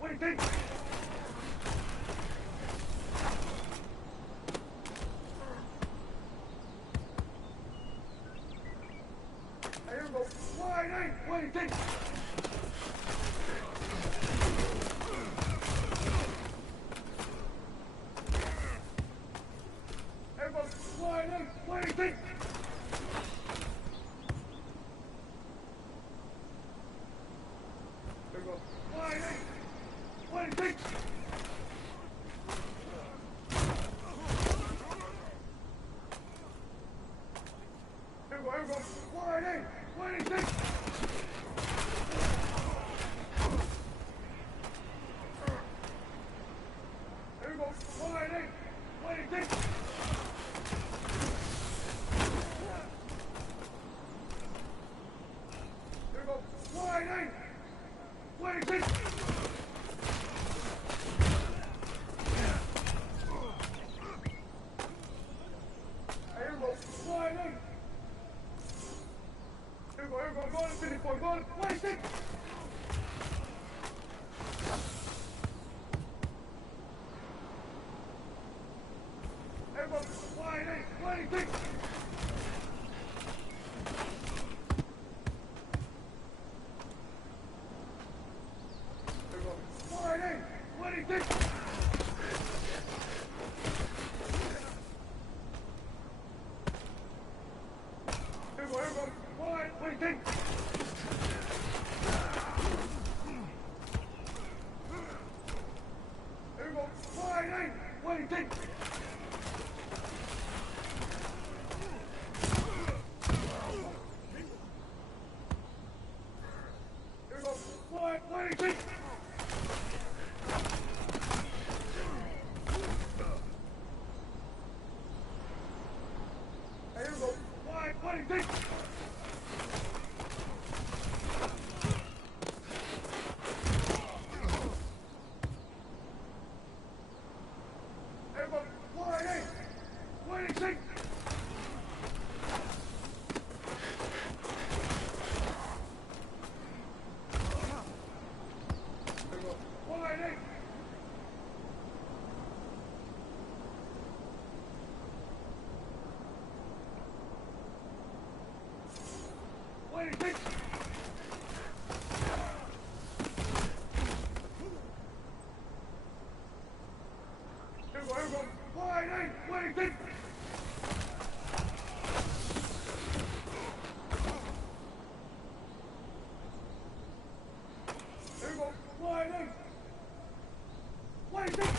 What do you think? Here we go. Wide eight. What do you think? Here we go. Wide eight. What do you think? Here we go. Wide eight. What do you think? Here we go. Wide eight. What do you think? Here we go. Wide eight. What do you think? Here we go. Wide eight. What do you think? Go on, finish point, go on. What do you think? Everyone, wide eight. What do you think? Everyone, wide eight. What do you think? Everyone, wide. What do you think? Wide eight. What do you think? Here we go. Wide. What do you think? Here we go. Wide. What do you think? Wide eight. What do you think? Wide eight. What do you think? Here we go. Wide eight. What do you think? Here we go. Wide eight. What do you think?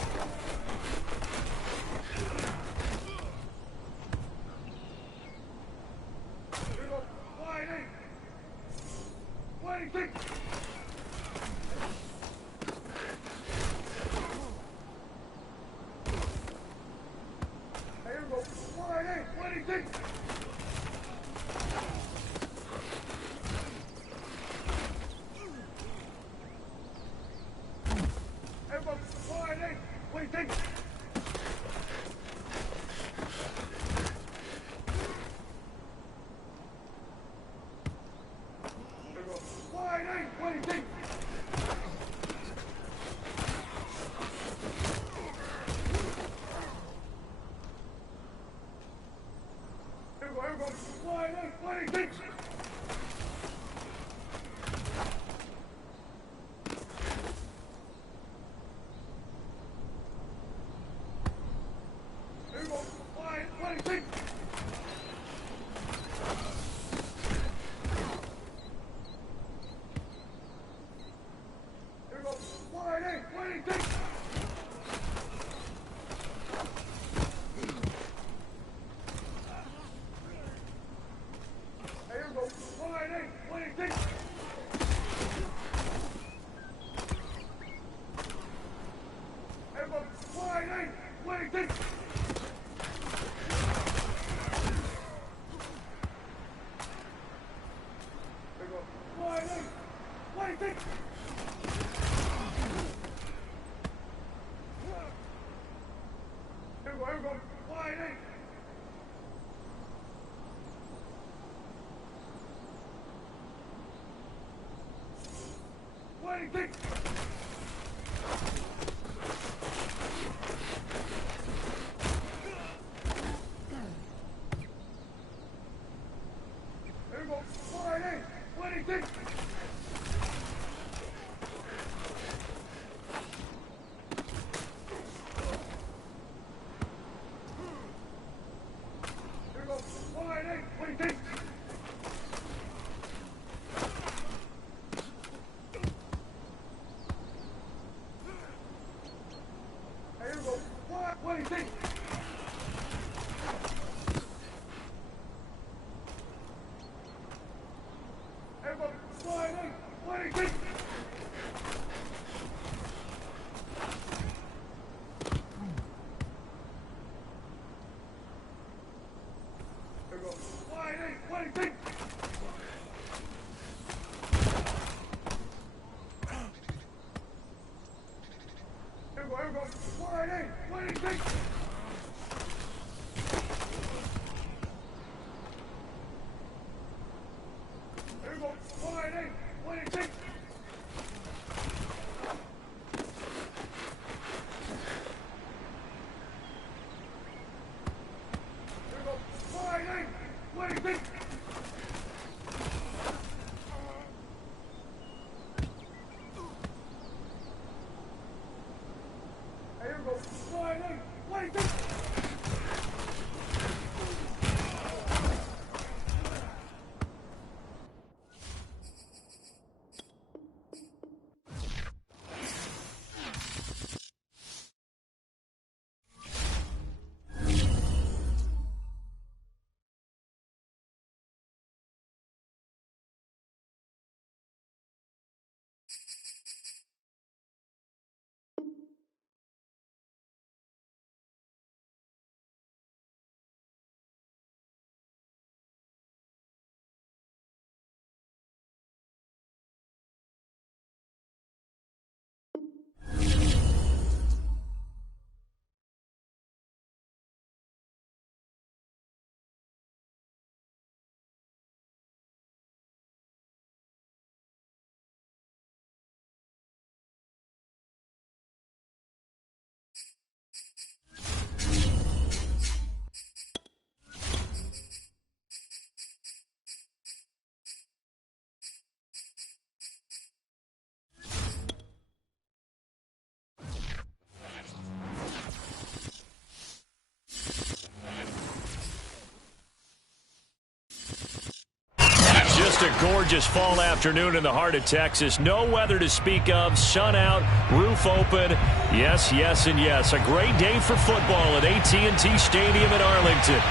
Here we go. Wide eight. What do you think? Here we go. Wide eight. What do you think? Everyone, wide eight. What do you think? Here we go. Wide eight. What do you think? Here we go. Wide eight. What do you think? Here we go. Wide. What do you think? Here we go. Wide eight. What do you think? Here we go. Waiting! Here we go. Wide eight, waiting! Here we go. Wide, waiting! Just a gorgeous fall afternoon in the heart of Texas. No weather to speak of. Sun out, roof open. Yes, yes, and yes. A great day for football at AT&T Stadium in Arlington.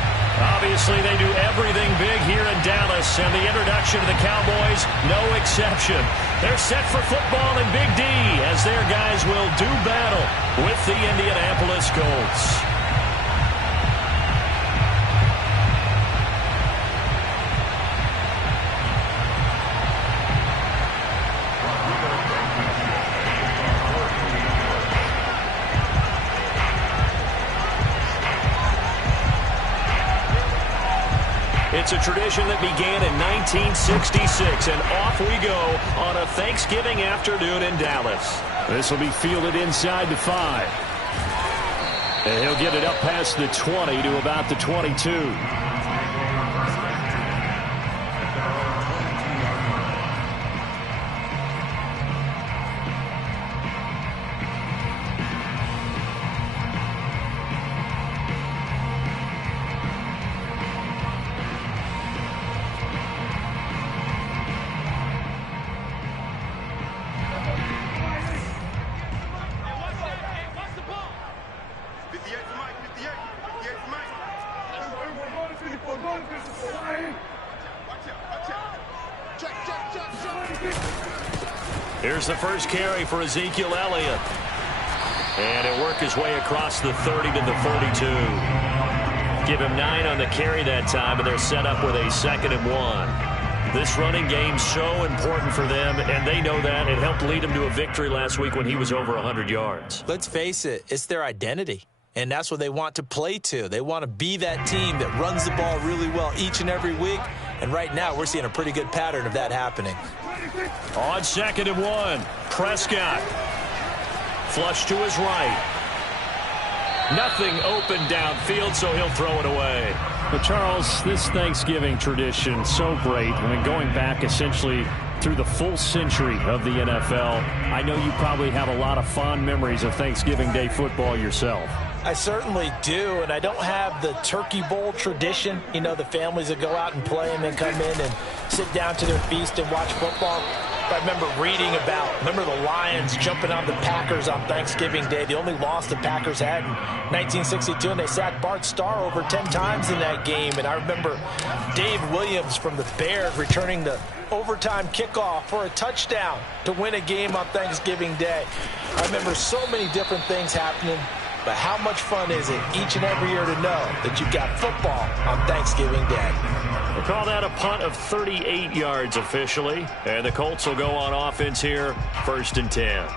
Obviously, they do everything big here in Dallas, and the introduction to the Cowboys, no exception. They're set for football in Big D as their guys will do battle with the Indianapolis Colts. It's a tradition that began in 1966, and off we go on a Thanksgiving afternoon in Dallas. This will be fielded inside the 5. And he'll get it up past the 20 to about the 22. Here's the first carry for Ezekiel Elliott. And he'll work his way across the 30 to the 42. Give him 9 on the carry that time, and they're set up with a 2nd and 1. This running game's so important for them, and they know that. It helped lead them to a victory last week when he was over 100 yards. Let's face it, it's their identity. And that's what they want to play to. They want to be that team that runs the ball really well each and every week. And right now, we're seeing a pretty good pattern of that happening. On 2nd and 1, Prescott. Flush to his right. Nothing open downfield, so he'll throw it away. But Charles, this Thanksgiving tradition, so great. I mean, going back essentially through the full century of the NFL, I know you probably have a lot of fond memories of Thanksgiving Day football yourself. I certainly do, and I don't have the turkey bowl tradition. You know, the families that go out and play and then come in and sit down to their feast and watch football. I remember reading remember the Lions jumping on the Packers on Thanksgiving Day. The only loss the Packers had in 1962, and they sacked Bart Starr over 10 times in that game. And I remember Dave Williams from the Bears returning the overtime kickoff for a touchdown to win a game on Thanksgiving Day. I remember so many different things happening. But how much fun is it each and every year to know that you've got football on Thanksgiving Day? We'll call that a punt of 38 yards officially. And the Colts will go on offense here, 1st and 10.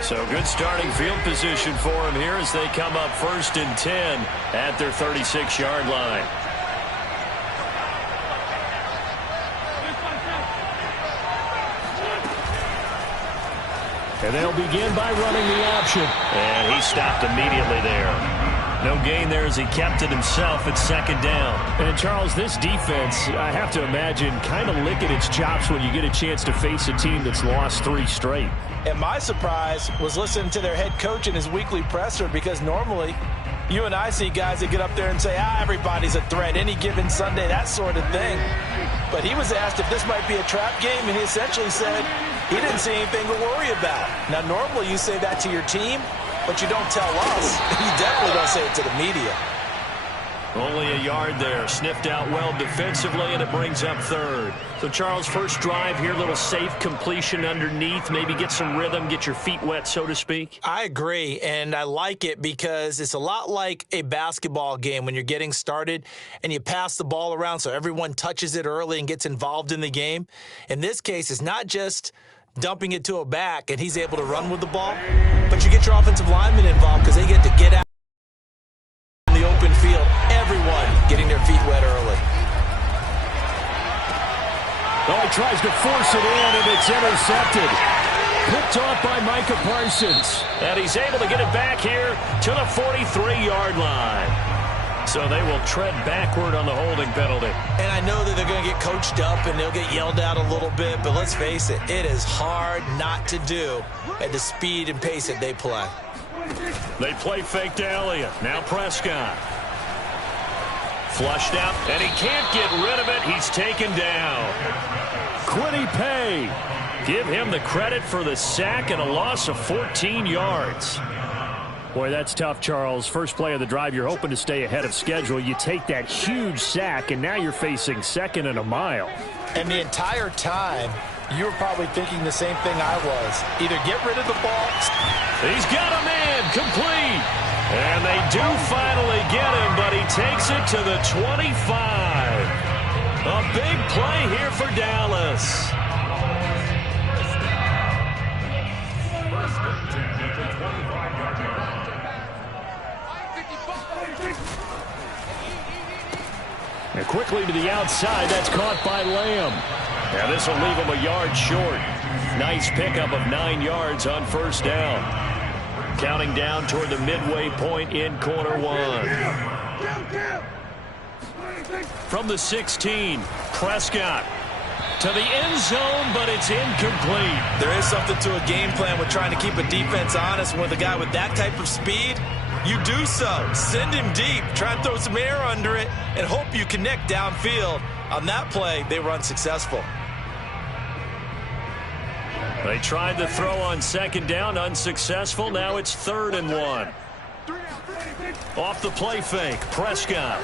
So good starting field position for them here as they come up 1st and 10 at their 36-yard line. And they'll begin by running the option. And he stopped immediately there. No gain there as he kept it himself at 2nd down. And Charles, this defense, I have to imagine, kind of licking its chops when you get a chance to face a team that's lost 3 straight. And my surprise was listening to their head coach in his weekly presser, because normally you and I see guys that get up there and say, everybody's a threat any given Sunday, that sort of thing. But he was asked if this might be a trap game, and he essentially said he didn't see anything to worry about. Now, normally you say that to your team, but you don't tell us. You definitely don't say it to the media. Only a yard there. Sniffed out well defensively, and it brings up 3rd. So, Charles, first drive here, little safe completion underneath. Maybe get some rhythm, get your feet wet, so to speak. I agree, and I like it because it's a lot like a basketball game when you're getting started and you pass the ball around so everyone touches it early and gets involved in the game. In this case, it's not just dumping it to a back and he's able to run with the ball, but you get your offensive linemen involved because they get to get out in the open field. Everyone getting their feet wet early. Oh, he tries to force it in, and it's intercepted. Picked off by Micah Parsons. And he's able to get it back here to the 43-yard line. So they will tread backward on the holding penalty. And I know that they're going to get coached up and they'll get yelled at a little bit, but let's face it, it is hard not to do at the speed and pace that they play. They play fake to Elliott. Now Prescott. Flushed out, and he can't get rid of it. He's taken down. Quiddy Pay. Give him the credit for the sack and a loss of 14 yards. Boy, that's tough, Charles. First play of the drive, you're hoping to stay ahead of schedule. You take that huge sack, and now you're facing 2nd and a mile. And the entire time, you were probably thinking the same thing I was. Either get rid of the ball. He's got a man complete. And they do finally get him, but he takes it to the 25. A big play here for Dallas. And quickly to the outside, that's caught by Lamb. Now this will leave him a yard short. Nice pickup of 9 yards on 1st down. Counting down toward the midway point in quarter 1. From the 16, Prescott to the end zone, but it's incomplete. There is something to a game plan with trying to keep a defense honest. With a guy with that type of speed, you do so. Send him deep. Try and throw some air under it and hope you connect downfield. On that play, they were unsuccessful. They tried to throw on 2nd down, unsuccessful. Now it's 3rd and 1. Off the play fake, Prescott.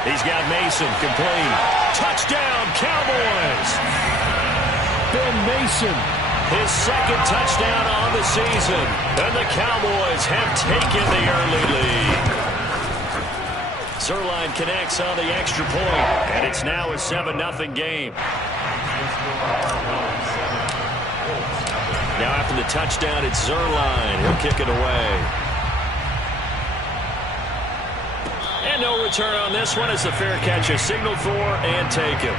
He's got Mason complete. Touchdown, Cowboys! Ben Mason, his 2nd touchdown on the season. And the Cowboys have taken the early lead. Zerline connects on the extra point, and it's now a 7-0 game. Now after the touchdown, it's Zerline. He'll kick it away. And no return on this one as the fair catch is signaled for and taken.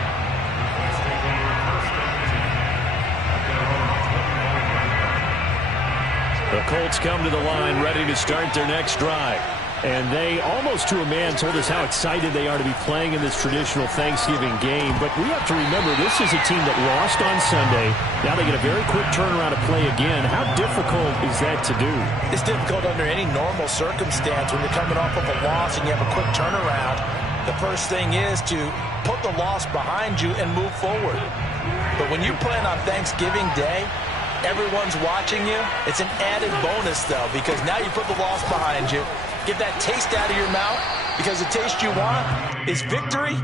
The Colts come to the line, ready to start their next drive. And they, almost to a man, told us how excited they are to be playing in this traditional Thanksgiving game. But we have to remember, this is a team that lost on Sunday. Now they get a very quick turnaround to play again. How difficult is that to do? It's difficult under any normal circumstance when you're coming off of a loss and you have a quick turnaround. The first thing is to put the loss behind you and move forward. But when you're playing on Thanksgiving Day, everyone's watching you. It's an added bonus, though, because now you put the loss behind you. Get that taste out of your mouth, because the taste you want is victory,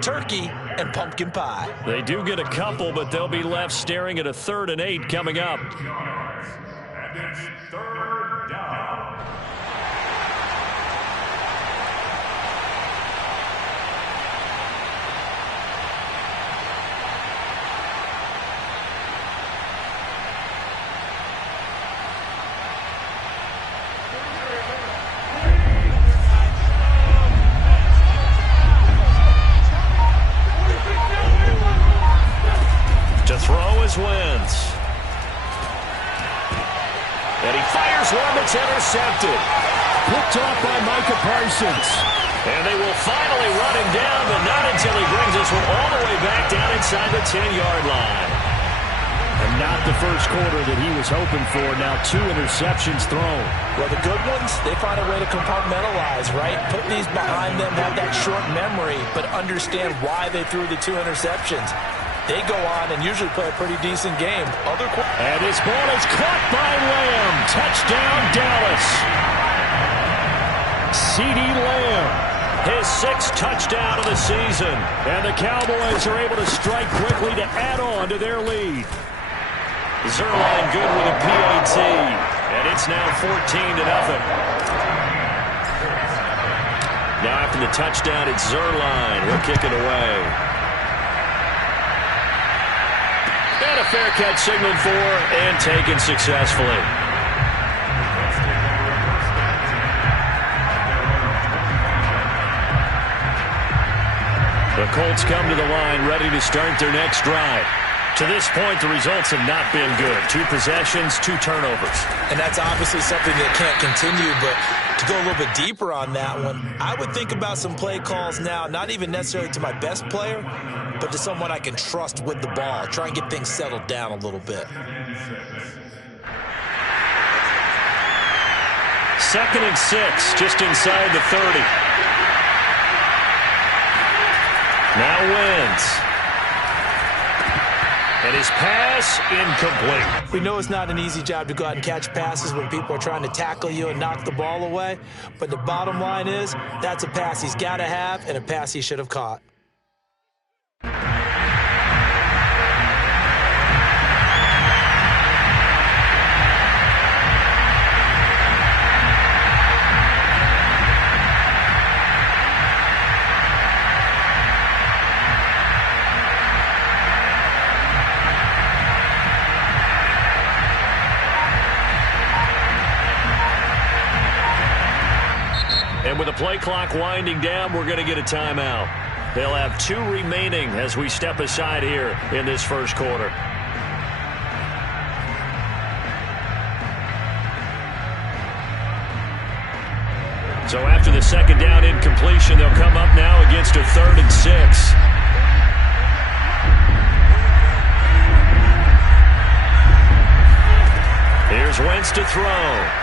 turkey, and pumpkin pie. They do get a couple, but they'll be left staring at a 3rd and 8 coming up. And it's 3rd down. Wins. And he fires one that's intercepted. Picked off by Micah Parsons. And they will finally run him down, but not until he brings this one all the way back down inside the 10-yard line. And not the first quarter that he was hoping for. Now 2 interceptions thrown. Well, the good ones, they find a way to compartmentalize, right? Put these behind them, have that short memory, but understand why they threw the 2 interceptions. They go on and usually play a pretty decent game. And his ball is caught by Lamb. Touchdown, Dallas. CeeDee Lamb. His 6th touchdown of the season. And the Cowboys are able to strike quickly to add on to their lead. Zuerlein good with a PAT. And it's now 14-0. Now after the touchdown, it's Zuerlein. He'll kick it away. And a fair catch signaled for and taken successfully. The Colts come to the line ready to start their next drive. To this point, the results have not been good. 2 possessions, 2 turnovers. And that's obviously something that can't continue, but to go a little bit deeper on that one, I would think about some play calls now, not even necessarily to my best player, but to someone I can trust with the ball. Try and get things settled down a little bit. 2nd and 6, just inside the 30. Now Wentz. And his pass incomplete. We know it's not an easy job to go out and catch passes when people are trying to tackle you and knock the ball away. But the bottom line is, that's a pass he's got to have and a pass he should have caught. And with the play clock winding down, we're going to get a timeout. They'll have 2 remaining as we step aside here in this first quarter. So after the 2nd down incompletion, they'll come up now against a 3rd and 6. Here's Wentz to throw.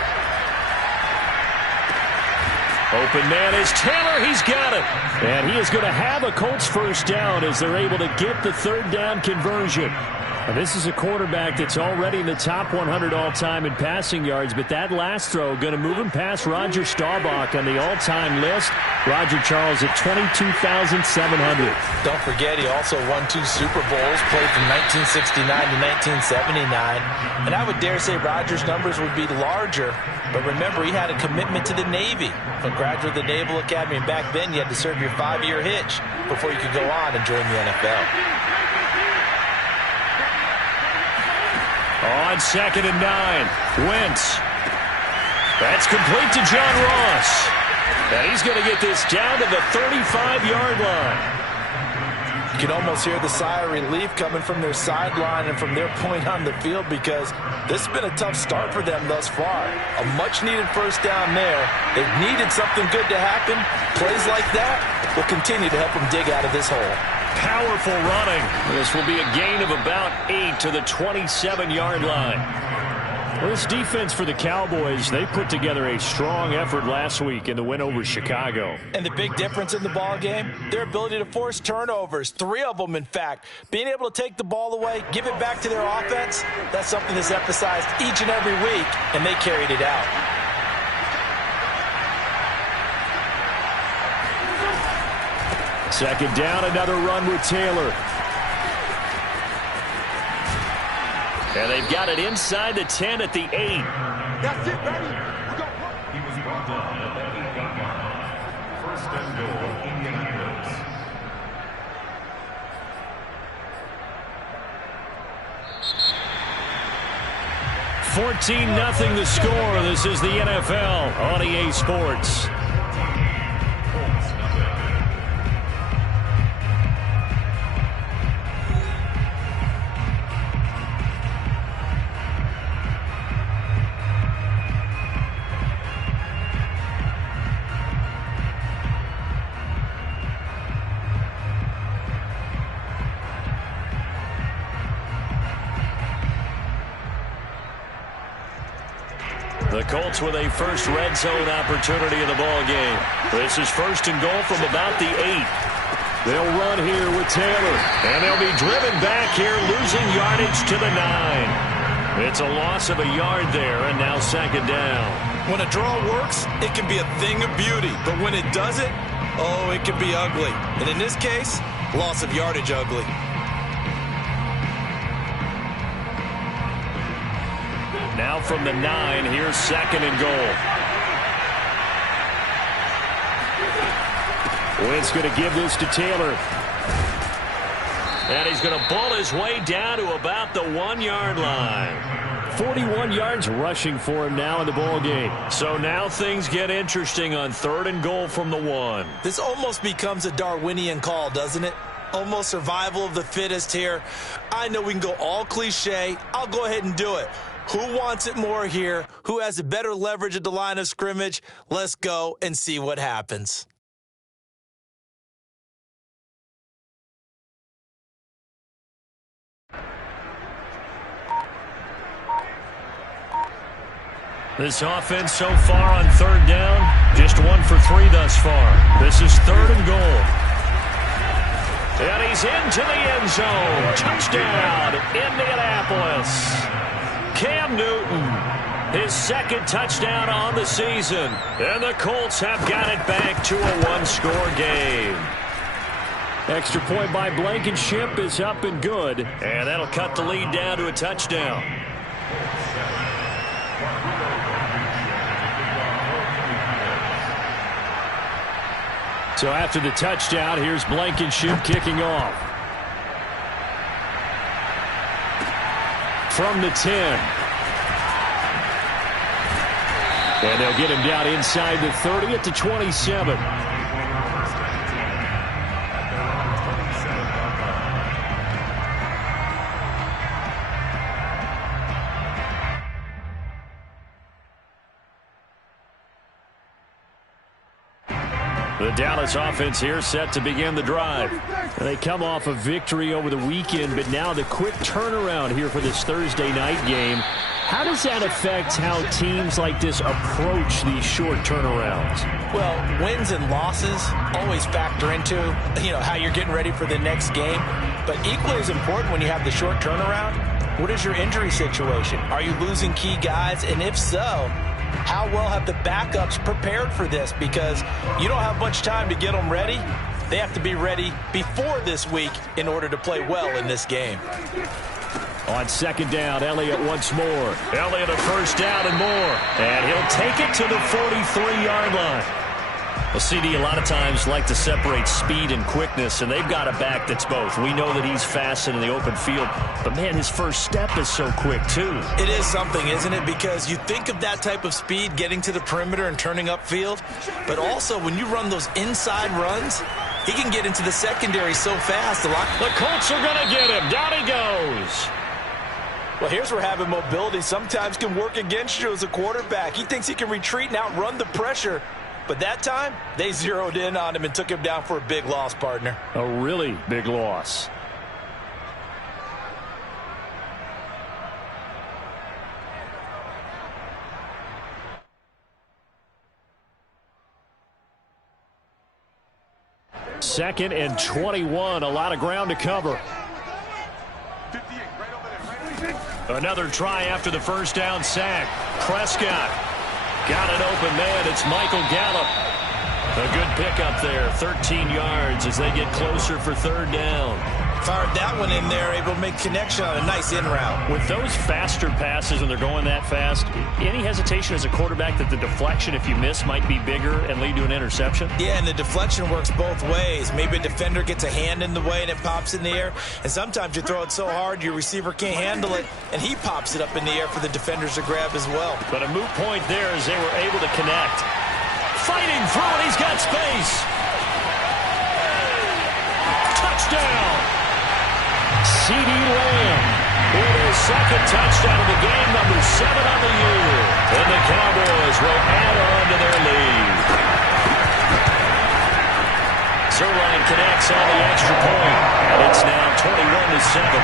Open man is Taylor. He's got it. And he is going to have a Colts first down as they're able to get the 3rd down conversion. And this is a quarterback that's already in the top 100 all-time in passing yards, but that last throw going to move him past Roger Staubach on the all-time list. Roger Charles at 22,700. Don't forget, he also won 2 Super Bowls, played from 1969 to 1979. And I would dare say Roger's numbers would be larger, but remember, he had a commitment to the Navy, a graduate of the Naval Academy, and back then you had to serve your 5-year hitch before you could go on and join the NFL. On 2nd and 9, Wentz. That's complete to John Ross. And he's going to get this down to the 35-yard line. can almost hear the sigh of relief coming from their sideline and from their point on the field, because this has been a tough start for them thus far. A much-needed first down there. They've needed something good to happen. Plays like that will continue to help them dig out of this hole. Powerful running. This will be a gain of about 8 to the 27-yard line. Well, this defense for the Cowboys, they put together a strong effort last week in the win over Chicago. And the big difference in the ball game, their ability to force turnovers, 3 of them, in fact. Being able to take the ball away, give it back to their offense, that's something that's emphasized each and every week, and they carried it out. Second down, another run with Taylor. And they've got it inside the 10 at the 8. That's it, baby. We go. He was brought down at the 8-yard line. First and goal, Indianapolis. 14-0 the score. This is the NFL on EA Sports. The Colts with a first red zone opportunity in the ball game. This is first and goal from about the 8. They'll run here with Taylor, and they'll be driven back here, losing yardage to the 9. It's a loss of a yard there, and now second down. When a draw works, it can be a thing of beauty, but when it doesn't, oh, it can be ugly. And in this case, loss of yardage ugly. Now from the 9, here's second and goal. Wentz going to give this to Taylor. And he's going to pull his way down to about the 1-yard line. 41 yards rushing for him now in the ball game. So now things get interesting on third and goal from the 1. This almost becomes a Darwinian call, doesn't it? Almost survival of the fittest here. I know we can go all cliche. I'll go ahead and do it. Who wants it more here? Who has a better leverage at the line of scrimmage? Let's go and see what happens. This offense so far on third down, just 1 for 3 thus far. This is third and goal. And he's into the end zone. Touchdown, Indianapolis. Cam Newton, his second touchdown on the season. And the Colts have got it back to a 1-score game. Extra point by Blankenship is up and good. And that'll cut the lead down to a touchdown. So after the touchdown, here's Blankenship kicking off. From the 10. And they'll get him down inside the 30 at the 27. The Dallas offense here set to begin the drive. They come off a victory over the weekend, but now the quick turnaround here for this Thursday night game. How does that affect how teams like this approach these short turnarounds? Well, wins and losses always factor into, how you're getting ready for the next game. But equally as important when you have the short turnaround, what is your injury situation? Are you losing key guys? And if so, how well have the backups prepared for this? Because you don't have much time to get them ready. They have to be ready before this week in order to play well in this game. On second down, Elliott once more. Elliott a first down and more. And he'll take it to the 43-yard line. Well, CD, a lot of times like to separate speed and quickness, and they've got a back that's both. We know that he's fast in the open field, but, man, his first step is so quick, too. It is something, isn't it? Because you think of that type of speed getting to the perimeter and turning upfield, but also when you run those inside runs, He can get into the secondary so fast. The Colts are going to get him. Down he goes. Well, here's where having mobility sometimes can work against you as a quarterback. He thinks he can retreat and outrun the pressure. But that time, they zeroed in on him and took him down for a big loss, partner. A really big loss. Second and 21. A lot of ground to cover. Another try after the first down sack. Prescott got an open man. It's Michael Gallup. A good pickup there. 13 yards as they get closer for third down. Fired that one in there, able to make connection on a nice in route. With those faster passes when they're going that fast, any hesitation as a quarterback that the deflection, if you miss, might be bigger and lead to an interception? Yeah, and the deflection works both ways. Maybe a defender gets a hand in the way and it pops in the air. And sometimes you throw it so hard your receiver can't handle it, and he pops it up in the air for the defenders to grab as well. But a moot point there as they were able to connect. Fighting through, and he's got space. Touchdown. C.D. Lamb with his second touchdown of the game, number 7 on the year. And the Cowboys will add on to their lead. Zerline connects on the extra point, and it's now 21-7.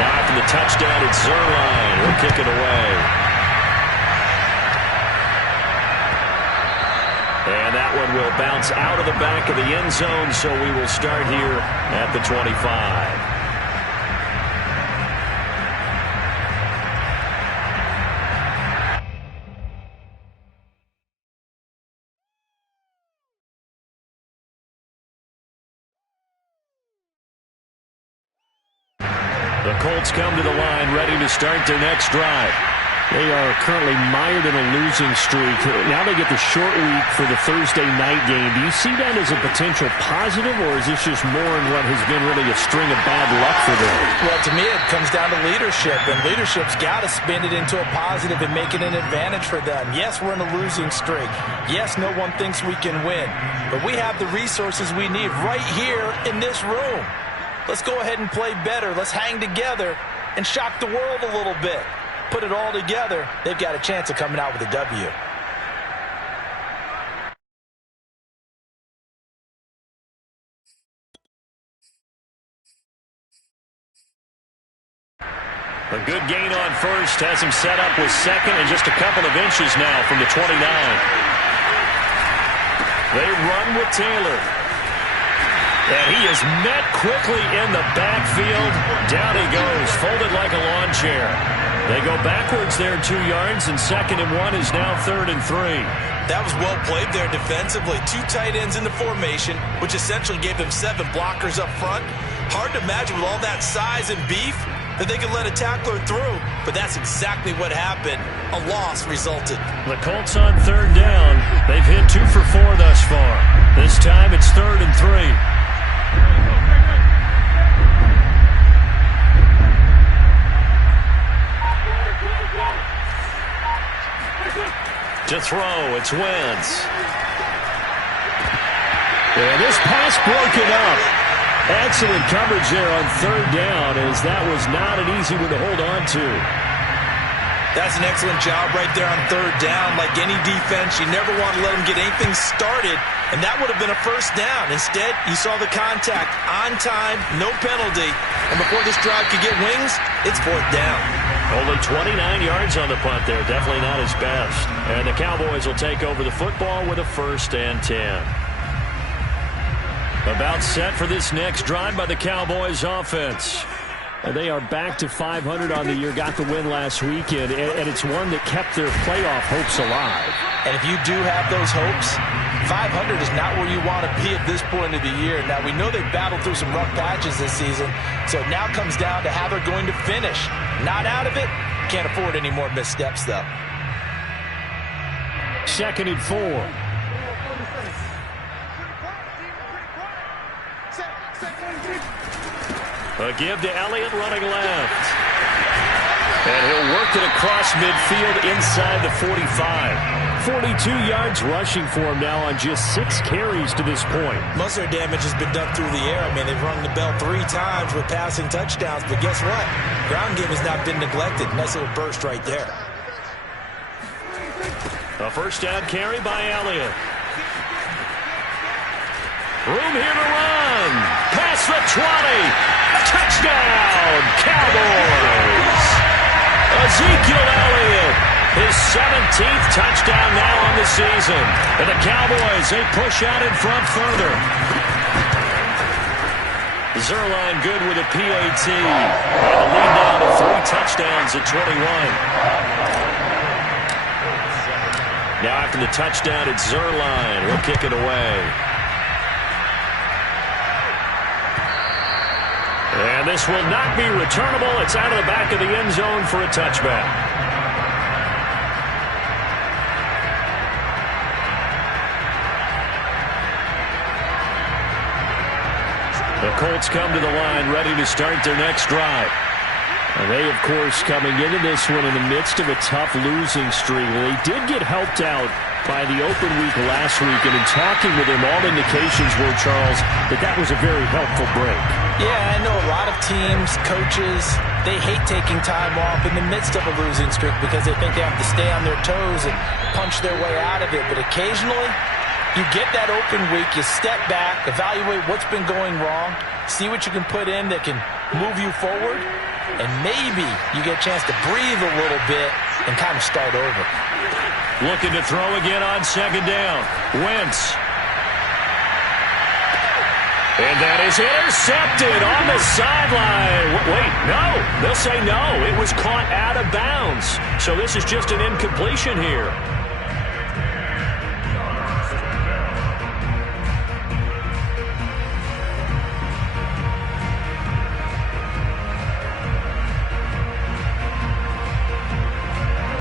Now after the touchdown, it's Zerline. He'll kick it away. And that one will bounce out of the back of the end zone, so we will start here at the 25. The Colts come to the line, ready to start their next drive. They are currently mired in a losing streak. Now they get the short week for the Thursday night game. Do you see that as a potential positive, or is this just more in what has been really a string of bad luck for them? Well, to me, it comes down to leadership, and leadership's got to spin it into a positive and make it an advantage for them. Yes, we're in a losing streak. Yes, no one thinks we can win, but we have the resources we need right here in this room. Let's go ahead and play better. Let's hang together and shock the world a little bit. Put it all together, they've got a chance of coming out with a W. A good gain on first has him set up with second and just a couple of inches now from the 29. They run with Taylor. And he is met quickly in the backfield. Down he goes, folded like a lawn chair. They go backwards there 2 yards, and 2nd and 1 is now 3rd and 3. That was well played there defensively. 2 tight ends in the formation, which essentially gave them 7 blockers up front. Hard to imagine with all that size and beef that they could let a tackler through, but that's exactly what happened. A loss resulted. The Colts on 3rd down. They've hit 2 for 4 thus far. This time it's 3rd and 3. To throw, it's Wentz. And this pass broken up. Excellent coverage there on 3rd down, as that was not an easy one to hold on to. That's an excellent job right there on 3rd down. Like any defense, you never want to let them get anything started, and that would have been a 1st down. Instead, you saw the contact on time, no penalty, and before this drive could get wings, it's 4th down. Only 29 yards on the punt there. Definitely not his best. And the Cowboys will take over the football with a 1st and 10. About set for this next drive by the Cowboys offense. They are back to 500 on the year, got the win last weekend, and it's one that kept their playoff hopes alive. And if you do have those hopes, 500 is not where you want to be at this point of the year. Now, we know they've battled through some rough patches this season, so it now comes down to how they're going to finish. Not out of it. Can't afford any more missteps, though. 2nd and 4. A give to Elliott running left. And he'll work it across midfield inside the 45. 42 yards rushing for him now on just 6 carries to this point. Most of their damage has been done through the air. I mean, they've rung the bell 3 times with passing touchdowns, but guess what? Ground game has not been neglected. Nice little burst right there. A first down carry by Elliott. Room here to run. Past the 20. Touchdown, Cowboys. Ezekiel Elliott, his 17th touchdown now on the season. And the Cowboys, they push out in front further. Zerline good with a PAT. And the lead now to 3 touchdowns at 21. Now after the touchdown, it's Zerline. He'll kick it away. And this will not be returnable. It's out of the back of the end zone for a touchback. The Colts come to the line ready to start their next drive. And they, of course, coming into this one in the midst of a tough losing streak. Well, they did get helped out by the open week last week. And in talking with him, all indications were, Charles, that was a very helpful break. Yeah, I know a lot of teams, coaches, they hate taking time off in the midst of a losing streak because they think they have to stay on their toes and punch their way out of it. But occasionally, you get that open week, you step back, evaluate what's been going wrong, see what you can put in that can move you forward, and maybe you get a chance to breathe a little bit and kind of start over. Looking to throw again on second down. Wentz. And that is intercepted on the sideline. Wait, no. They'll say no. It was caught out of bounds. So this is just an incompletion here.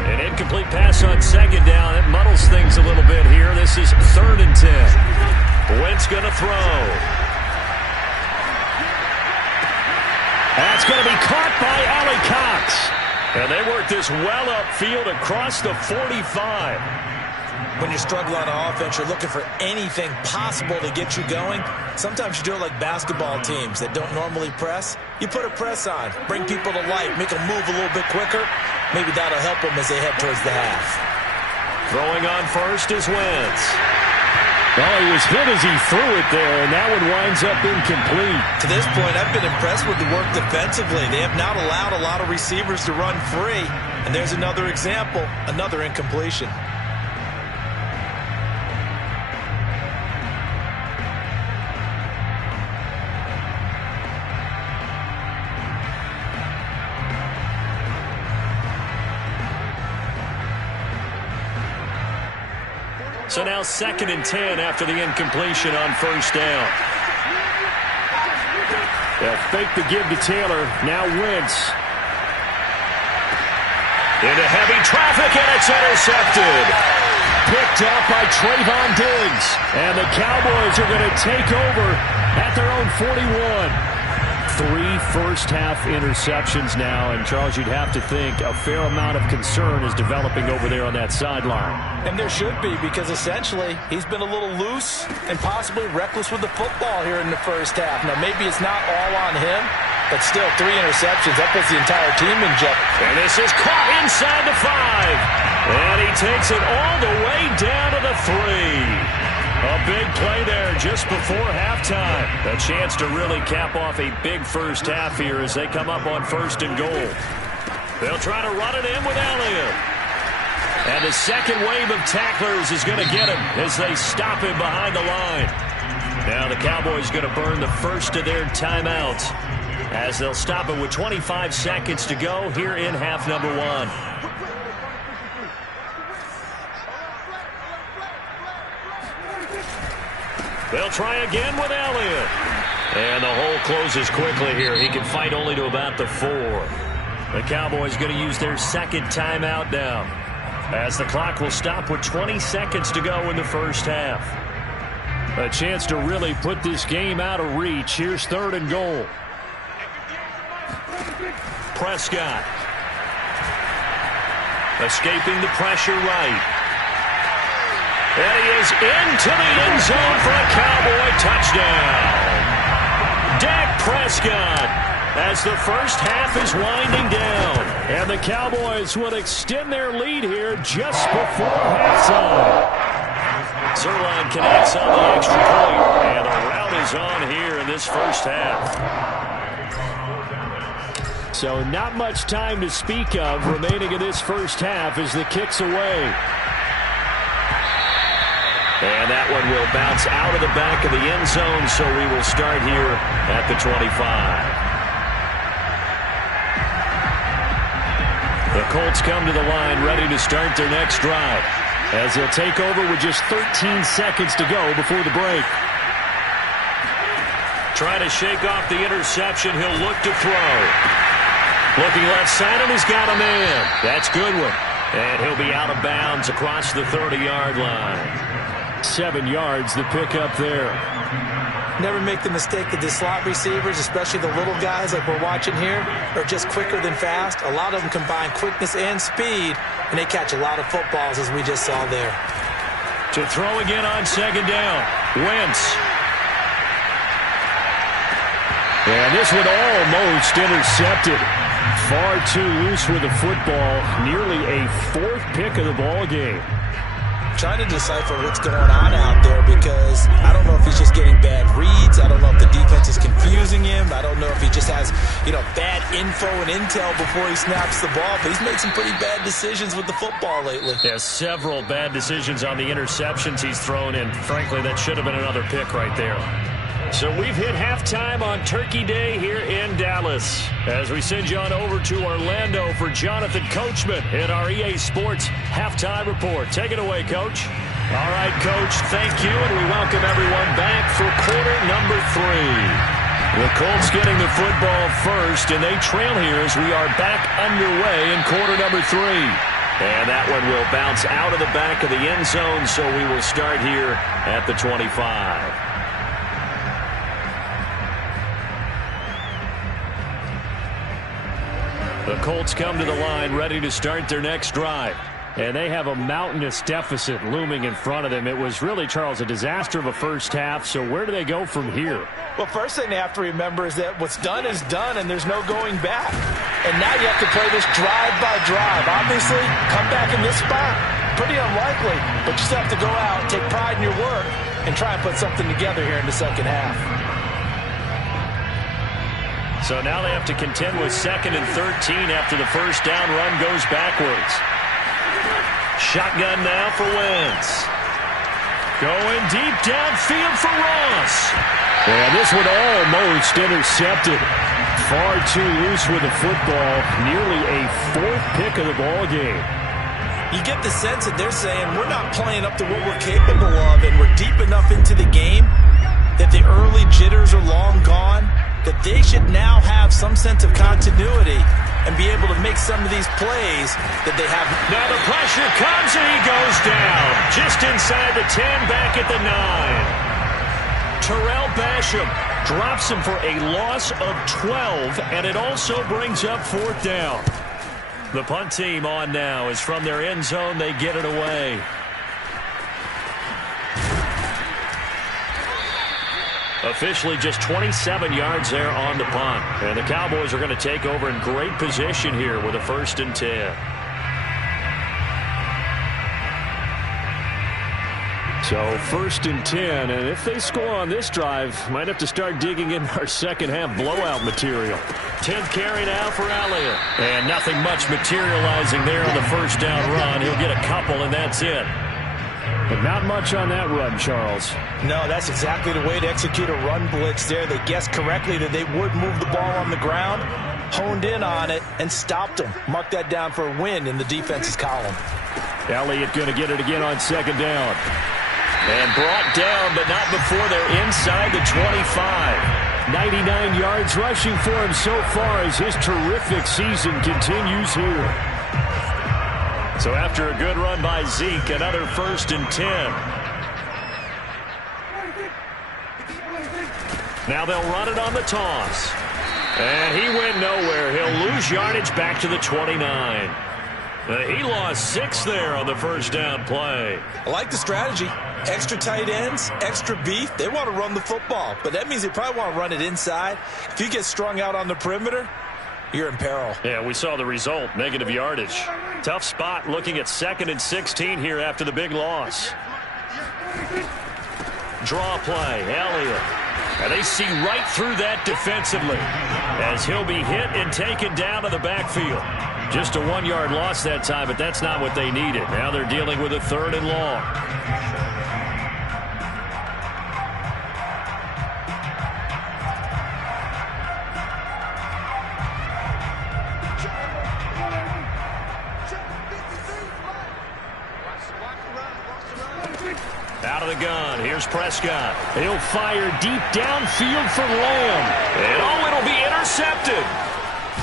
An incomplete pass on second down. It muddles things a little bit here. This is 3rd and 10. Wentz going to throw. That's going to be caught by Allie Cox. And they work this well upfield across the 45. When you struggle on offense, you're looking for anything possible to get you going. Sometimes you do it like basketball teams that don't normally press. You put a press on, bring people to life, make them move a little bit quicker. Maybe that'll help them as they head towards the half. Throwing on first is Wentz. Well, he was hit as he threw it there, and that one winds up incomplete. To this point, I've been impressed with the work defensively. They have not allowed a lot of receivers to run free. And there's another example, another incompletion. So now 2nd and 10 after the incompletion on first down. They'll fake the give to Taylor. Now Wentz. Into heavy traffic, and it's intercepted. Picked up by Trayvon Diggs. And the Cowboys are going to take over at their own 41. 3 first-half interceptions now, and Charles, you'd have to think a fair amount of concern is developing over there on that sideline. And there should be, because essentially he's been a little loose and possibly reckless with the football here in the first half. Now, maybe it's not all on him, but still 3 interceptions. That puts the entire team in jeopardy. And this is caught inside the 5. And he takes it all the way down to the 3. A big play there just before halftime. A chance to really cap off a big first half here as they come up on 1st and goal. They'll try to run it in with Elliott. And the second wave of tacklers is going to get him as they stop him behind the line. Now the Cowboys going to burn the first of their timeouts as they'll stop it with 25 seconds to go here in half number 1. They'll try again with Elliott. And the hole closes quickly here. He can fight only to about the 4. The Cowboys going to use their 2nd timeout now, as the clock will stop with 20 seconds to go in the first half. A chance to really put this game out of reach. Here's 3rd and goal. Prescott. Escaping the pressure right. And he is into the end zone for a Cowboy touchdown. Dak Prescott, as the first half is winding down. And the Cowboys will extend their lead here just before halftime. Zerline connects on the extra point, and the route is on here in this first half. So not much time to speak of remaining in this first half as the kick's away. And that one will bounce out of the back of the end zone, so we will start here at the 25. The Colts come to the line ready to start their next drive, as they'll take over with just 13 seconds to go before the break. Trying to shake off the interception. He'll look to throw. Looking left side, and he's got a man. That's Goodwin. And he'll be out of bounds across the 30-yard line. 7 yards to pick up there. Never make the mistake that the slot receivers, especially the little guys like we're watching here, are just quicker than fast. A lot of them combine quickness and speed, and they catch a lot of footballs, as we just saw there. To throw again on second down. Wentz. And this one almost intercepted. Far too loose with the football. Nearly a 4th pick of the ball game. Trying to decipher what's going on out there, because I don't know if he's just getting bad reads. I don't know if the defense is confusing him. I don't know if he just has, bad info and intel before he snaps the ball. But he's made some pretty bad decisions with the football lately. Yeah, several bad decisions on the interceptions he's thrown, and frankly, that should have been another pick right there. So we've hit halftime on Turkey Day here in Dallas, as we send you on over to Orlando for Jonathan Coachman in our EA Sports Halftime Report. Take it away, Coach. All right, Coach, thank you, and we welcome everyone back for quarter number 3. The Colts getting the football first, and they trail here as we are back underway in quarter number 3. And that one will bounce out of the back of the end zone, so we will start here at the 25. The Colts come to the line ready to start their next drive. And they have a mountainous deficit looming in front of them. It was really, Charles, a disaster of a first half. So where do they go from here? Well, first thing they have to remember is that what's done is done, and there's no going back. And now you have to play this drive by drive. Obviously, come back in this spot, pretty unlikely. But you still have to go out, take pride in your work, and try and put something together here in the second half. So now they have to contend with 2nd and 13 after the first down run goes backwards. Shotgun now for Wentz. Going deep downfield for Ross. And this one almost intercepted. Far too loose with the football. Nearly a 4th pick of the ball game. You get the sense that they're saying we're not playing up to what we're capable of, and we're deep enough into the game that the early jitters are long gone, that they should now have some sense of continuity and be able to make some of these plays that they have. Now the pressure comes, and he goes down just inside the 10, back at the 9. Terrell Basham drops him for a loss of 12, and it also brings up 4th down. The punt team on now is from their end zone. They get it away. Officially just 27 yards there on the punt. And the Cowboys are going to take over in great position here with a 1st and 10. So 1st and 10, and if they score on this drive, might have to start digging in our second half blowout material. 10th carry now for Elliott. And nothing much materializing there on the first down run. He'll get a couple, and that's it. But not much on that run, Charles. No, that's exactly the way to execute a run blitz there. They guessed correctly that they would move the ball on the ground, honed in on it, and stopped them. Mark that down for a win in the defense's column. Elliott going to get it again on second down. And brought down, but not before they're inside the 25. 99 yards rushing for him so far as his terrific season continues here. So after a good run by Zeke, another 1st and 10. Now they'll run it on the toss. And he went nowhere. He'll lose yardage back to the 29. He lost 6 there on the first down play. I like the strategy. Extra tight ends, extra beef. They want to run the football, but that means they probably want to run it inside. If you get strung out on the perimeter, you're in peril. Yeah, we saw the result, negative yardage. Tough spot looking at 2nd and 16 here after the big loss. Draw play, Elliott. And they see right through that defensively as he'll be hit and taken down to the backfield. Just a 1-yard loss that time, but that's not what they needed. Now they're dealing with a 3rd and long. Out of the gun. Here's Prescott. He'll fire deep downfield for Lamb. And it'll be intercepted.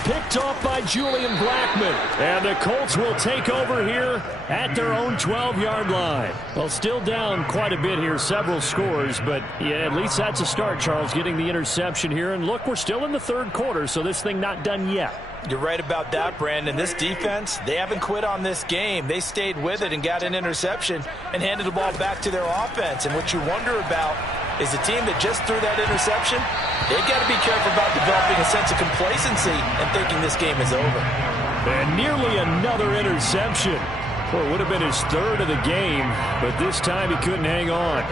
Picked off by Julian Blackmon. And the Colts will take over here at their own 12-yard line. Well, still down quite a bit here, several scores. But, yeah, at least that's a start, Charles, getting the interception here. And, look, we're still in the 3rd quarter, so this thing not done yet. You're right about that, Brandon. This defense, they haven't quit on this game. They stayed with it and got an interception and handed the ball back to their offense. And what you wonder about is the team that just threw that interception, they've got to be careful about developing a sense of complacency and thinking this game is over. And nearly another interception. Well, it would have been his 3rd of the game, but this time he couldn't hang on.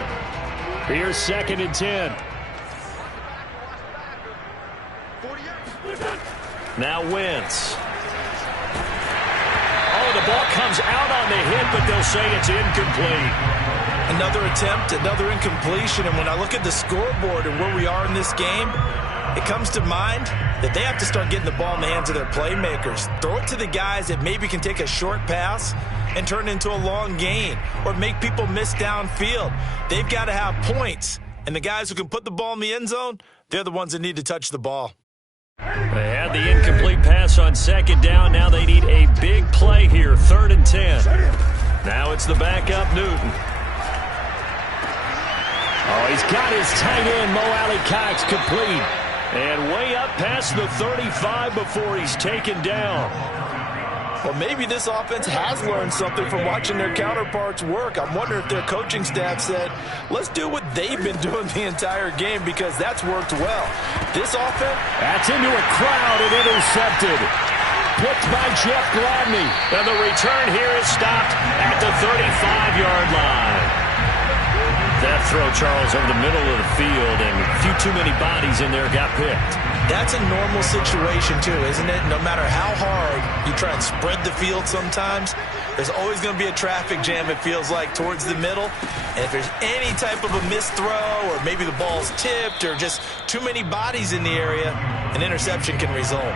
Here's 2nd and 10. Now Wentz. Oh, the ball comes out on the hit, but they'll say it's incomplete. Another attempt, another incompletion, and when I look at the scoreboard and where we are in this game, it comes to mind that they have to start getting the ball in the hands of their playmakers. Throw it to the guys that maybe can take a short pass and turn it into a long gain or make people miss downfield. They've got to have points, and the guys who can put the ball in the end zone, they're the ones that need to touch the ball. They had the incomplete pass on 2nd down. Now they need a big play here, 3rd and 10. Now it's the backup, Newton. Oh, he's got his tight end, Mo Alley-Cox, complete. And way up past the 35 before he's taken down. Well, maybe this offense has learned something from watching their counterparts work. I'm wondering if their coaching staff said, let's do what they've been doing the entire game because that's worked well. This offense... That's into a crowd and intercepted. Picked by Jeff Gladney. And the return here is stopped at the 35-yard line. That throw, Charles, over the middle of the field, and a few too many bodies in there got picked. That's a normal situation, too, isn't it? No matter how hard you try and spread the field sometimes, there's always going to be a traffic jam, it feels like, towards the middle. And if there's any type of a missed throw or maybe the ball's tipped or just too many bodies in the area, an interception can result.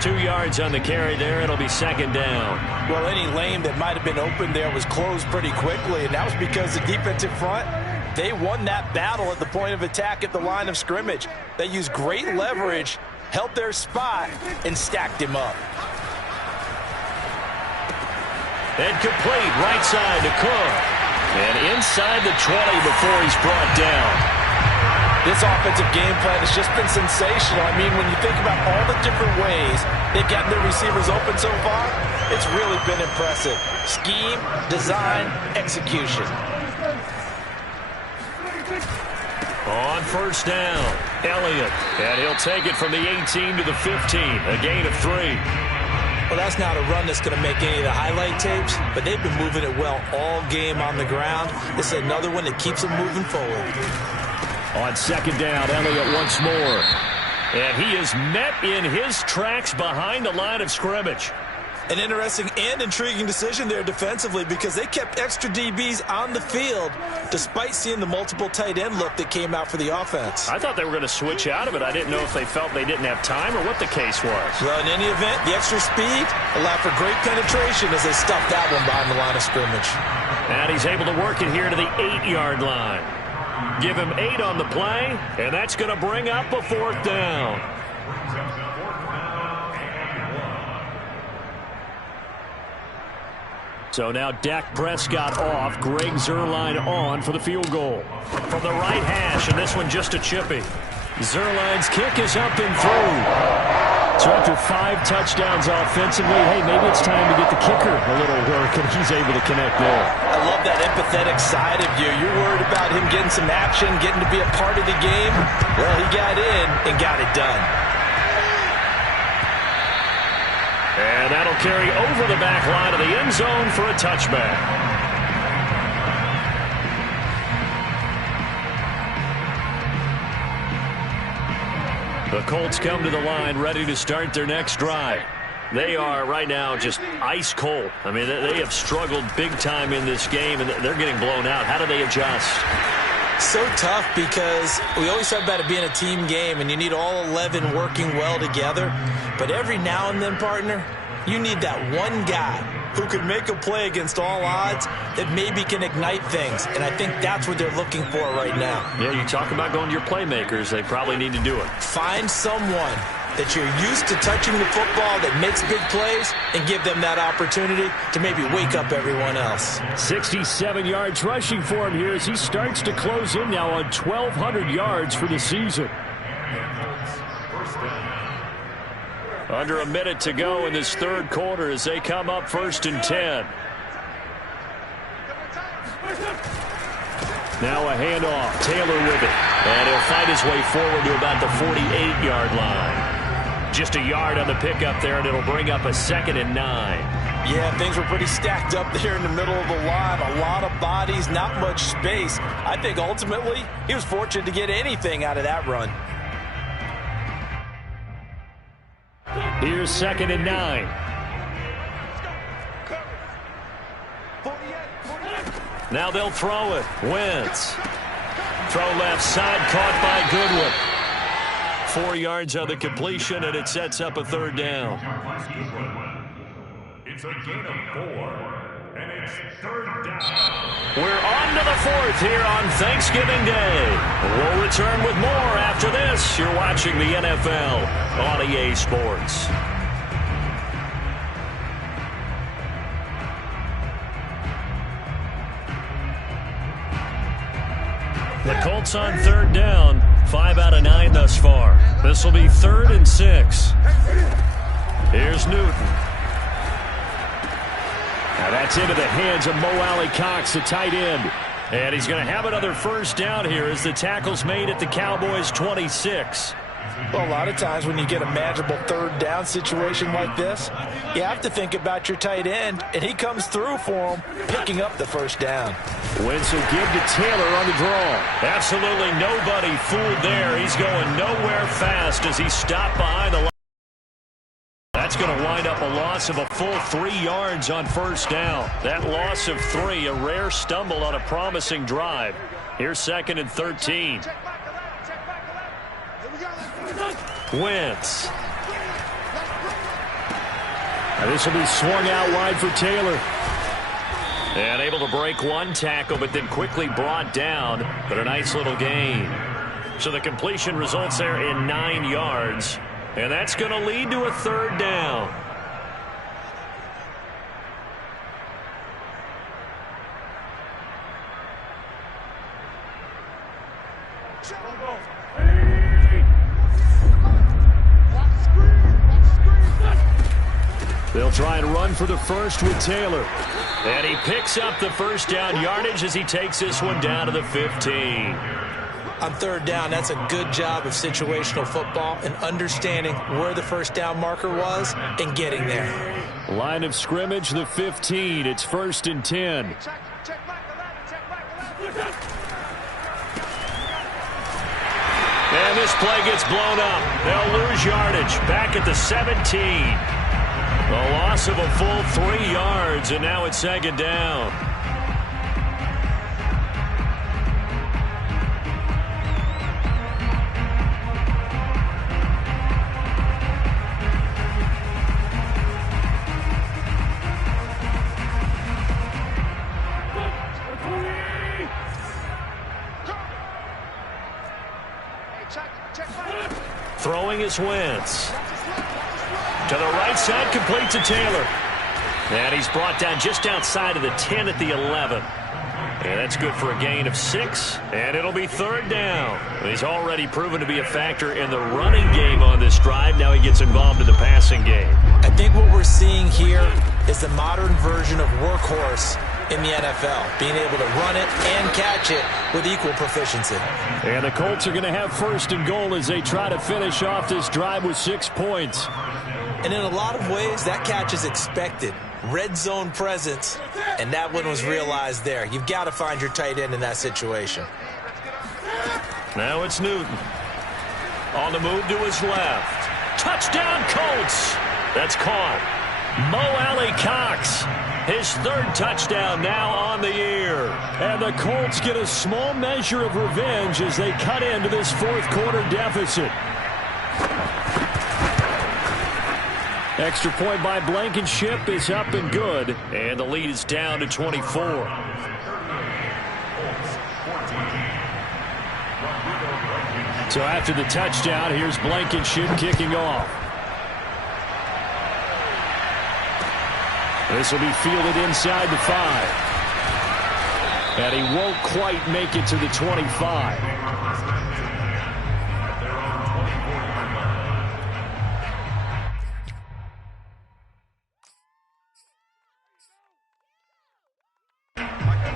2 yards on the carry there. It'll be 2nd down. Well, any lane that might have been open there was closed pretty quickly, and that was because the defensive front, they won that battle at the point of attack at the line of scrimmage. They used great leverage, held their spot, and stacked him up. And complete right side to Cook. And inside the 20 before he's brought down. This offensive game plan has just been sensational. I mean, when you think about all the different ways they've gotten their receivers open so far, it's really been impressive. Scheme, design, execution. On 1st down, Elliott. And he'll take it from the 18 to the 15, a gain of 3. Well, that's not a run that's going to make any of the highlight tapes, but they've been moving it well all game on the ground. This is another one that keeps them moving forward. On 2nd down, Elliott once more. And he is met in his tracks behind the line of scrimmage. An interesting and intriguing decision there defensively because they kept extra DBs on the field despite seeing the multiple tight end look that came out for the offense. I thought they were going to switch out of it. I didn't know if they felt they didn't have time or what the case was. Well, in any event, the extra speed allowed for great penetration as they stuffed that one behind the line of scrimmage. And he's able to work it here to the 8-yard line. Give him 8 on the play, and that's going to bring up a 4th down. So now Dak Prescott off, Greg Zuerlein on for the field goal. From the right hash, and this one just a chippy. Zuerlein's kick is up and through. So after 5 touchdowns offensively, hey, maybe it's time to get the kicker a little work, and he's able to connect there. I love that empathetic side of you. You're worried about him getting some action, getting to be a part of the game. Well, he got in and got it done. And that'll carry over the back line of the end zone for a touchback. The Colts come to the line ready to start their next drive. They are right now just ice cold. I mean, they have struggled big time in this game, and they're getting blown out. How do they adjust? So tough because we always talk about it being a team game, and you need all 11 working well together. But every now and then, partner, you need that one guy who could make a play against all odds that maybe can ignite things. And I think that's what they're looking for right now. Yeah, you talk about going to your playmakers. They probably need to do it. Find someone that you're used to touching the football that makes big plays and give them that opportunity to maybe wake up everyone else. 67 yards rushing for him here as he starts to close in now on 1,200 yards for the season. Under a minute to go in this third quarter as they come up 1st and 10. Now a handoff. Taylor with it. And he'll fight his way forward to about the 48-yard line. Just a yard on the pickup there, and it'll bring up a 2nd and 9. Yeah, things were pretty stacked up there in the middle of the line. A lot of bodies, not much space. I think ultimately he was fortunate to get anything out of that run. Here's 2nd and 9. Now they'll throw it. Wentz. Throw left side, caught by Goodwin. 4 yards on the completion, and it sets up a 3rd down. It's a gain of 4, and it's 3rd down. We're on to the 4th here on Thanksgiving Day. We'll return with more after this. You're watching the NFL on EA Sports. The Colts on 3rd down. 5 out of 9 thus far. This will be 3rd and 6. Here's Newton. Now that's into the hands of Mo Alley-Cox, the tight end. And he's going to have another 1st down here as the tackle's made at the Cowboys' 26. Well, a lot of times when you get a manageable 3rd down situation like this, you have to think about your tight end, and he comes through for him, picking up the 1st down. Wentz will give to Taylor on the draw. Absolutely nobody fooled there. He's going nowhere fast as he stopped behind the line. That's going to wind up a loss of a full 3 yards on 1st down. That loss of 3, a rare stumble on a promising drive. Here's 2nd and 13. Wentz. Now this will be swung out wide for Taylor. And able to break one tackle, but then quickly brought down. But a nice little gain. So the completion results there in 9 yards. And that's going to lead to a 3rd down. They'll try and run for the 1st with Taylor. And he picks up the 1st down yardage as he takes this one down to the 15. On 3rd down, that's a good job of situational football and understanding where the 1st down marker was and getting there. Line of scrimmage, the 15. It's 1st and 10. And this play gets blown up. They'll lose yardage. Back at the 17. A loss of a full 3 yards, and now it's 2nd down. Throwing is Wentz. To the right side, complete to Taylor. And he's brought down just outside of the 10 at the 11. And that's good for a gain of 6, and it'll be 3rd down. He's already proven to be a factor in the running game on this drive. Now he gets involved in the passing game. I think what we're seeing here is the modern version of workhorse in the NFL, being able to run it and catch it with equal proficiency. And the Colts are going to have 1st and goal as they try to finish off this drive with 6 points. And in a lot of ways, that catch is expected. Red zone presence, and that one was realized there. You've got to find your tight end in that situation. Now it's Newton. On the move to his left. Touchdown, Colts! That's caught. Mo Alley Cox. His 3rd touchdown now on the year. And the Colts get a small measure of revenge as they cut into this 4th quarter deficit. Extra point by Blankenship is up and good. And the lead is down to 24. So after the touchdown, here's Blankenship kicking off. This will be fielded inside the 5. And he won't quite make it to the 25.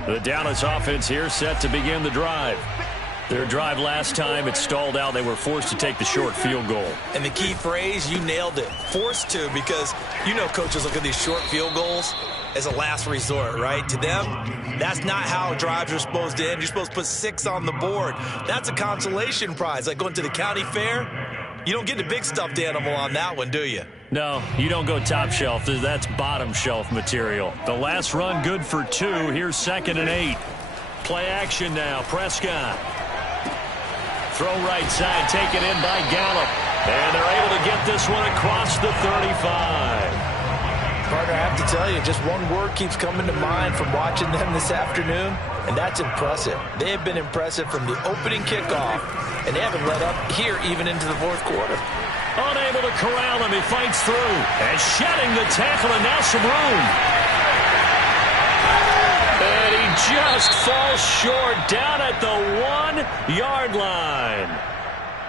The Dallas offense here set to begin the drive. Their drive last time, it stalled out. They were forced to take the short field goal. And the key phrase, you nailed it. Forced to, because you know coaches look at these short field goals as a last resort, right? To them, that's not how drives are supposed to end. You're supposed to put 6 on the board. That's a consolation prize. Like going to the county fair, you don't get the big stuffed animal on that one, do you? No, you don't go top shelf. That's bottom shelf material. The last run good for 2. Here's 2nd and 8. Play action now. Prescott. Throw right side, taken in by Gallup. And they're able to get this one across the 35. Partner, I have to tell you, just one word keeps coming to mind from watching them this afternoon, and that's impressive. They have been impressive from the opening kickoff, and they haven't let up here even into the 4th quarter. Unable to corral him, he fights through. And shedding the tackle, and now some room. And he just falls short down at the 1-yard line.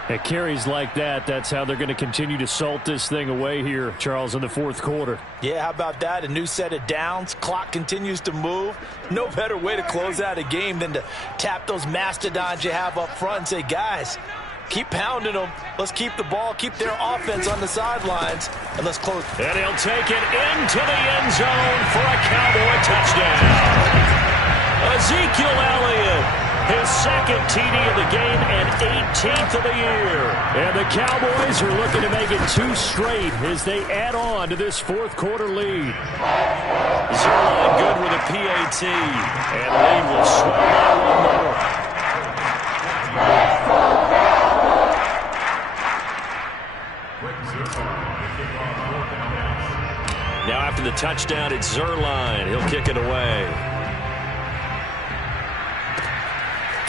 At carries like that, that's how they're going to continue to salt this thing away here, Charles, in the 4th quarter. Yeah, how about that? A new set of downs. Clock continues to move. No better way to close out a game than to tap those mastodons you have up front and say, guys, keep pounding them. Let's keep the ball, keep their offense on the sidelines, and let's close. And he'll take it into the end zone for a Cowboy touchdown. Ezekiel Elliott. His 2nd TD of the game and 18th of the year. And the Cowboys are looking to make it 2 straight as they add on to this 4th quarter lead. Zerline good with a PAT. And the lead will swell by 1 more. Now after the touchdown, it's Zerline. He'll kick it away.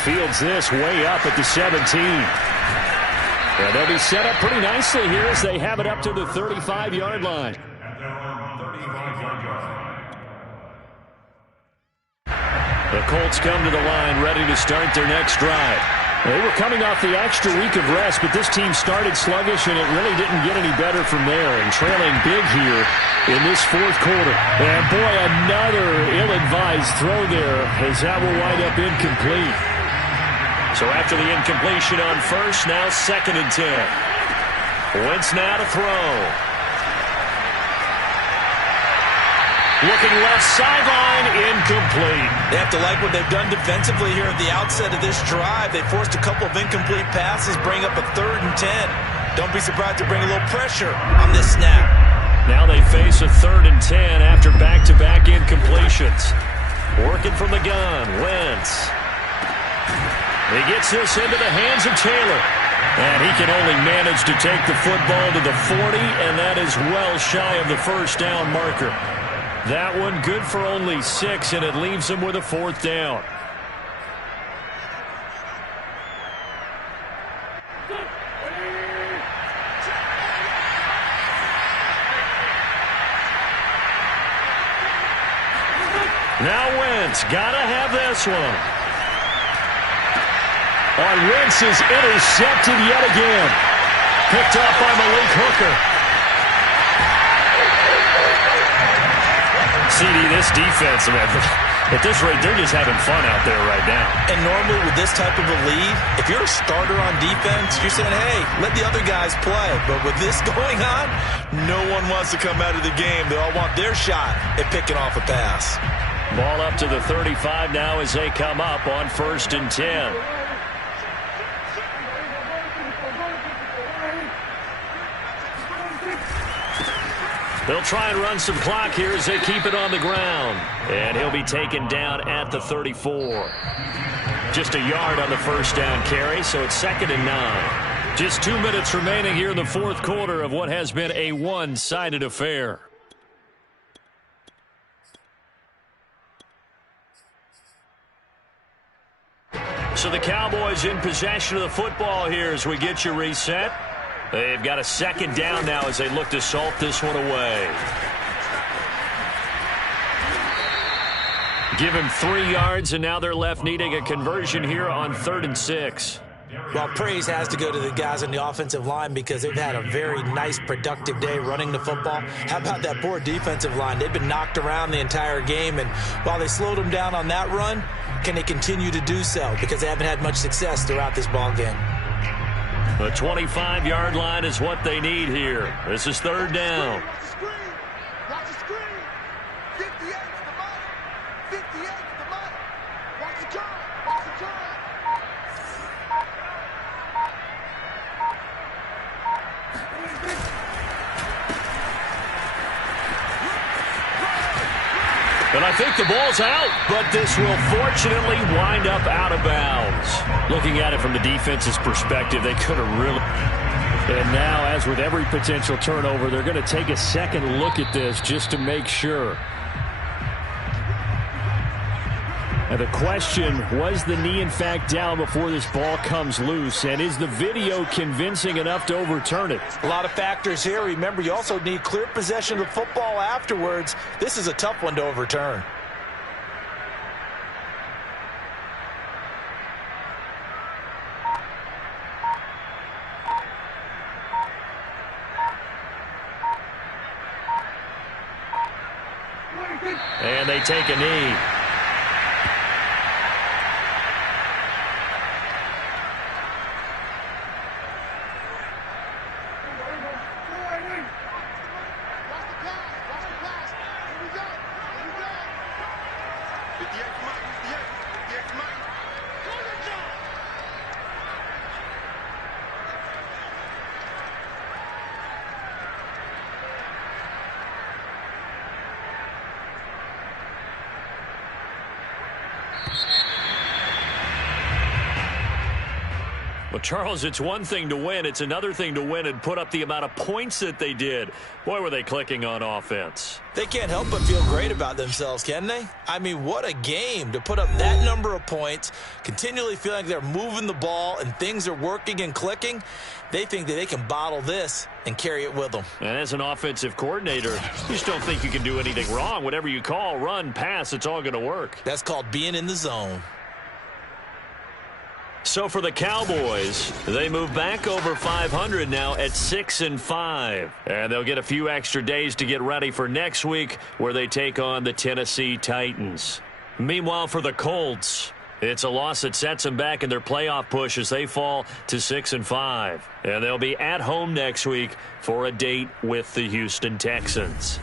Fields this way up at the 17. And they'll be set up pretty nicely here as they have it up to the 35-yard line. The Colts come to the line ready to start their next drive. They were coming off the extra week of rest, but this team started sluggish, and it really didn't get any better from there. And trailing big here in this 4th quarter. And, boy, another ill-advised throw there as that will wind up incomplete. So after the incompletion on 1st, now 2nd and 10. Wentz now to throw. Looking left sideline, incomplete. They have to like what they've done defensively here at the outset of this drive. They forced a couple of incomplete passes, bring up a 3rd and 10. Don't be surprised to bring a little pressure on this snap. Now they face a 3rd and 10 after back-to-back incompletions. Working from the gun, Wentz. He gets this into the hands of Taylor. And he can only manage to take the football to the 40, and that is well shy of the 1st down marker. That one good for only 6, and it leaves him with a 4th down. Now Wentz, gotta have this one. Wentz is intercepted yet again. Picked off by Malik Hooker. CD, this defense, man, at this rate, they're just having fun out there right now. And normally with this type of a lead, if you're a starter on defense, you're saying, hey, let the other guys play. But with this going on, no one wants to come out of the game. They all want their shot at picking off a pass. Ball up to the 35 now as they come up on 1st and 10. They'll try and run some clock here as they keep it on the ground. And he'll be taken down at the 34. Just a yard on the first down carry, so it's 2nd and 9. Just 2 minutes remaining here in the fourth quarter of what has been a one-sided affair. So the Cowboys in possession of the football here as we get you reset. They've got a 2nd down now as they look to salt this one away. Give him 3 yards, and now they're left needing a conversion here on 3rd and 6. Well, praise has to go to the guys on the offensive line because they've had a very nice, productive day running the football. How about that poor defensive line? They've been knocked around the entire game, and while they slowed them down on that run, can they continue to do so? Because they haven't had much success throughout this ball game. The 25-yard line is what they need here. This is 3rd down. Watch the screen. Watch the screen. 58 to the money. 58 to the money. Watch the turn. Watch the turn. And I think the ball's out, but this will fortunately wind up out of bounds. Looking at it from the defense's perspective, they could have really... And now, as with every potential turnover, they're going to take a second look at this just to make sure. And the question, was the knee in fact down before this ball comes loose? And is the video convincing enough to overturn it? A lot of factors here. Remember, you also need clear possession of the football afterwards. This is a tough one to overturn. And they take a knee. Well, Charles, it's one thing to win. It's another thing to win and put up the amount of points that they did. Boy, were they clicking on offense. They can't help but feel great about themselves, can they? I mean, what a game to put up that number of points, continually feeling like they're moving the ball and things are working and clicking. They think that they can bottle this and carry it with them. And as an offensive coordinator, you just don't think you can do anything wrong. Whatever you call, run, pass, it's all going to work. That's called being in the zone. So for the Cowboys, they move back over 500 now at 6-5. And they'll get a few extra days to get ready for next week where they take on the Tennessee Titans. Meanwhile, for the Colts, it's a loss that sets them back in their playoff push as they fall to 6-5. And they'll be at home next week for a date with the Houston Texans.